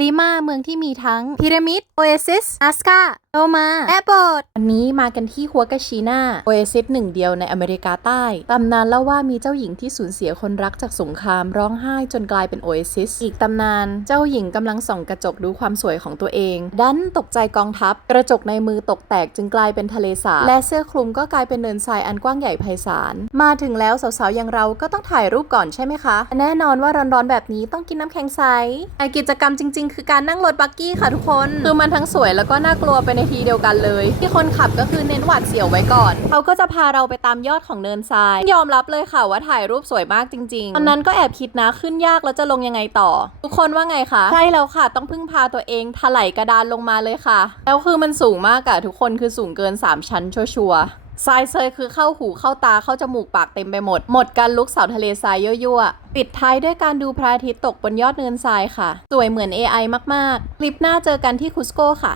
ลิมาเมืองที่มีทั้งพีระมิดโอเอซิสอาสกา โตมาและโบสถ์วันนี้มากันที่ฮัวกาชินาโอเอซิสหนึ่งเดียวในอเมริกาใต้ ตำนานเล่าว่ามีเจ้าหญิงที่สูญเสียคนรักจากสงครามร้องไห้จนกลายเป็นโอเอซิส อีกตำนาน เจ้าหญิงกำลังส่องกระจกดูความสวยของตัวเอง ดันตกใจกองทัพ กระจกในมือตกแตกจึงกลายเป็นทะเลสาบ และเสื้อคลุมก็กลายเป็นเนินทรายอันกว้างใหญ่ไพศาล มาถึงแล้วสาวๆอย่างเราก็ต้องถ่ายรูปก่อนใช่ไหมคะ แน่นอนว่าร้อนๆแบบนี้ต้องกินน้ำแข็งใสไอกิจกรรมจริง ๆ คือการนั่งรถบักกี้ค่ะทุกคน คือมันทั้งสวยแล้วก็น่ากลัวไปในทีเดียวกันเลยที่คนขับก็คือเน้นหวาดเสียวไว้ก่อน เขาก็จะพาเราไปตามยอดของเนินทราย ยอมรับเลยค่ะว่าถ่ายรูปสวยมากจริงๆตอนนั้นก็แอบคิดนะขึ้นยากแล้วจะลงยังไงต่อ ทุกคนว่าไงคะใช่แล้วค่ะ ต้องพึ่งพาตัวเองถลายกระดานลงมาเลยค่ะ แล้วคือมันสูงมากอะทุกคนคือสูงเกิน 3 ชั้นชัวร์ทรายเซยคือเข้าหูเข้าตาเข้าจมูกปากเต็มไปหมด หมดกันลุกเสาทะเลทรายยั่วๆ ปิดท้ายด้วยการดูพระอาทิตย์ตกบนยอดเนินทรายค่ะ สวยเหมือน AI มากๆ คลิปหน้าเจอกันที่คุสโกค่ะ